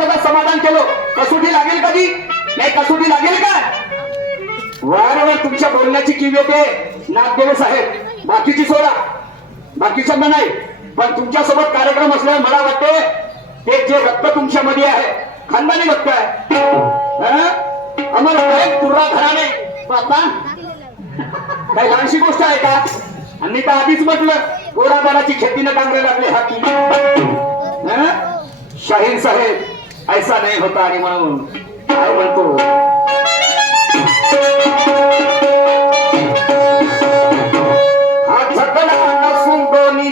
त्याचं समाधान केलं कसोटी लागेल कधी? नाही कसोटी लागेल का? वारंवार तुमच्या बोलण्याची किव येते. नागदेव साहेब बाकीची सोडा. बाकीच्यांना नाही पण तुमच्यासोबत कार्यक्रम असल्यावर मला वाटते ते जे रक्त तुमच्यामध्ये आहे खानदानी रक्त आहे. अमर साहेब तुर्रा घराणे बापा काही लहानशी गोष्ट आहे का? आणि मी तर आधीच म्हटलं गोराबाराची खेतीनं डांगरे लागले हा शाहीर साहेब ऐसा नाही होता आणि म्हणून काय म्हणतो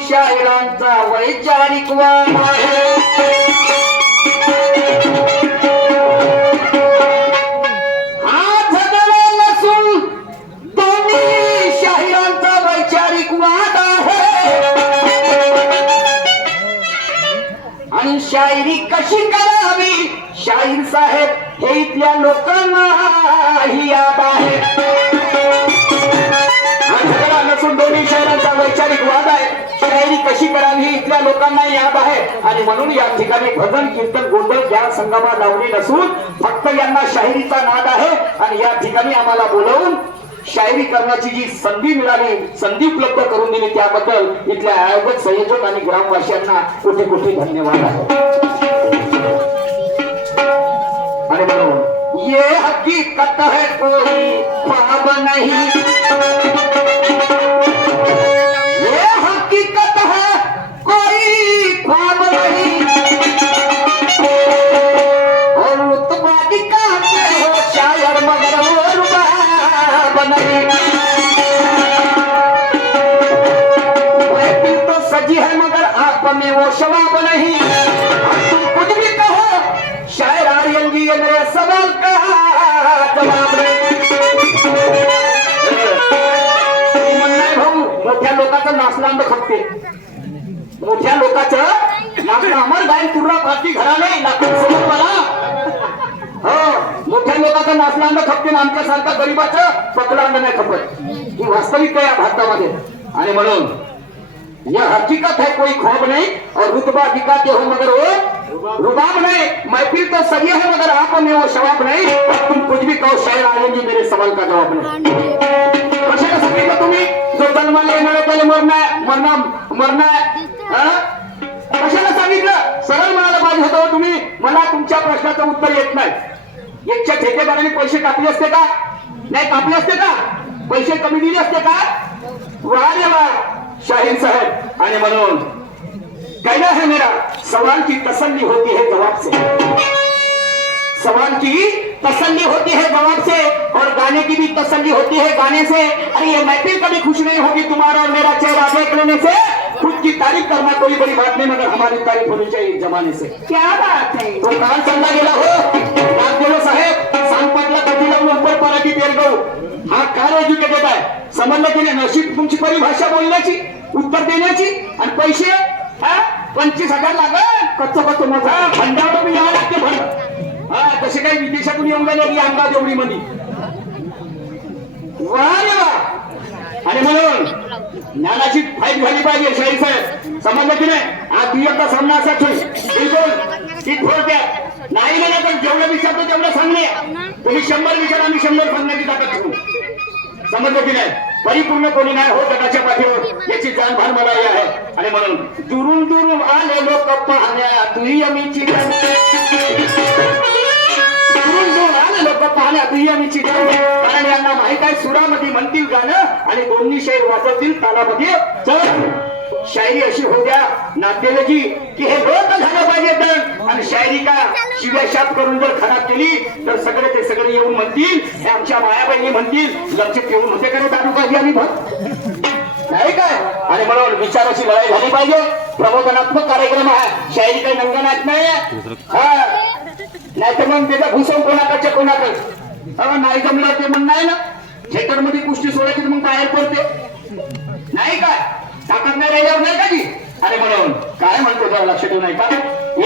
शायरांचा वैचारिक वाद आहे। नसून शाहिरांचा वैचारिक वाद आहे। आणि शायरी कशी करावी शाहीर साहेब हे इथल्या लोकांना ही याद आहे. हा नसून दोन्ही शहरांचा वैचारिक वाद आहे. शायरी कशी करावी ही इथल्या लोकांना याद आहे. आणि म्हणून या ठिकाणी भजन कीर्तन गोंधळ या संगमा लावली नसून फक्त यांना शाहिरीचा नाद आहे. आणि या ठिकाणी आम्हाला बोलवून शायरी करण्याची जी संधी मिळाली संधी उपलब्ध करून दिली त्याबद्दल इथल्या आयोजक संयोजक आणि ग्रामवासियांना कुठे कुठे धन्यवाद आहे. ये हकीकत है कोई ख्वाब नहीं। ये हकीकत है कोई ख्वाब नहीं। और रुतबा दिखाते हो शायर मगर वो रुबाब नहीं। महफिल तो सजी है मगर आप में वो शबाब नहीं। लोकांचं नाचलांड खपते मोठ्या लोकांचं नाचलं अमर गायन पूर्ण पार्टी घराने लाकूड सोबत मला? हो. मोठ्या लोकांचं नाचलांड खपते ना आमच्यासारखा गरीबाचं पकलांड नाही खपत. ही वास्तविक आहे भारतामध्ये. आणि म्हणून यह हकीकत है कोई खोब नहीं. और रुतबा दिखाते हो मगर वो रुबाब नहीं. महफिल तो सही है मगर आप में वो शवाब नहीं. तुम कुछ भी कहो शायर आएंगे मेरे सवाल का जवाब नहीं. जो जन्माला येणार आहे त्याला मरणं मरणं मरणं कशाला सांगितलं? सरळ म्हणायला पाहिजे होतं. तुम्ही मला तुमच्या प्रश्नाचं उत्तर येत नाही. एकच्या ठेकेदाराने पैसे कापले असते का? नाही कापले असते का? पैसे कमी दिले असते का? वा रे वा शाहीर साहेब आणि म्हणून कहना है मेरा? सवाल की तसल्ली होती है जवाब से. सवाल की तसल्ली होती है जवाब से और गाने की भी तसल्ली होती है गाने से। अरे ये महफिल कभी खुश नहीं होगी तुम्हारा और मेरा चेहरा देख लेने से। खुद की तारीफ करना कोई बड़ी बात नहीं मगर हमारी तारीफ होनी चाहिए जमाने से। क्या बात है? तो कान चालला गेला हो। नागदेव साहेब सांग पाटला कधी लावून ऊपर पराठी पेर गहू हा काय एज्युकेटेड आहे समजलं की नाही नशीब तुमची परिभाषा बोलण्याची उत्तर देण्याची आणि पैसे हा? पंचवीस हजार लागल कच्च कच्च माझा भंडार मी यावं लागते भंड हा तसे काही विदेशातून येऊन गेले की अंदाज एवढी मध्ये वा आणि म्हणून ज्ञानाची फाईट झाली पाहिजे शाही साहेब. समजलं की नाही? आज ती सामना असा बिलकुल. ती द्या. नाही म्हणा तर जेवढं विचारतो तेवढं सांगणे. तुम्ही शंभर विचार आम्ही शंभर सांगण्याची ताकद ठेवू. समजलं की नाही? परिपूर्ण कोणी नाही हो जगाच्या पाठीवर. याची जाण भान मला आहे. आणि म्हणून दुरून दुरून आले लोक पाहण्या तुही लोक पाहण्या तुही कारण यांना माहीत आहे सुरामध्ये म्हणतील गाणं आणि दोन्ही शाहीर वाजवतील तालामध्ये. चल शायरी अशी होऊ द्या नाट्यलजी की हे लोक झालं पाहिजे तर. आणि शायरी का शिव्या शाप करून जर खराब केली तर सगळे ते सगळे येऊन म्हणतील हे आमच्या मायाबाईंनी म्हणतील लक्ष ठेवून होते का दारू पाहिजे आम्ही भक्त नाही काय? आणि म्हणून विचाराची लढाई झाली पाहिजे. प्रबोधनात्मक कार्यक्रम आहे. शायरी काही नंगनात नाही हा. नाही तर मग त्याचा घुसव कोणाकडच्या कोणाकडे? नाही जमलं ते मग नाही ना. थिएटरमध्ये कुस्ती सोडायची मग बाहेर पडते. नाही काय ताकद नाही राहिल्यावर नाही का जी अरे म्हणून काय म्हणतो जरा लक्ष ठेवू नाही का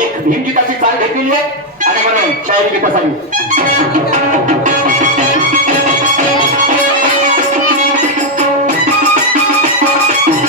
एक भीमगीताची चाल घेतलेली आहे. आणि म्हणून शायरी गीतासाठी.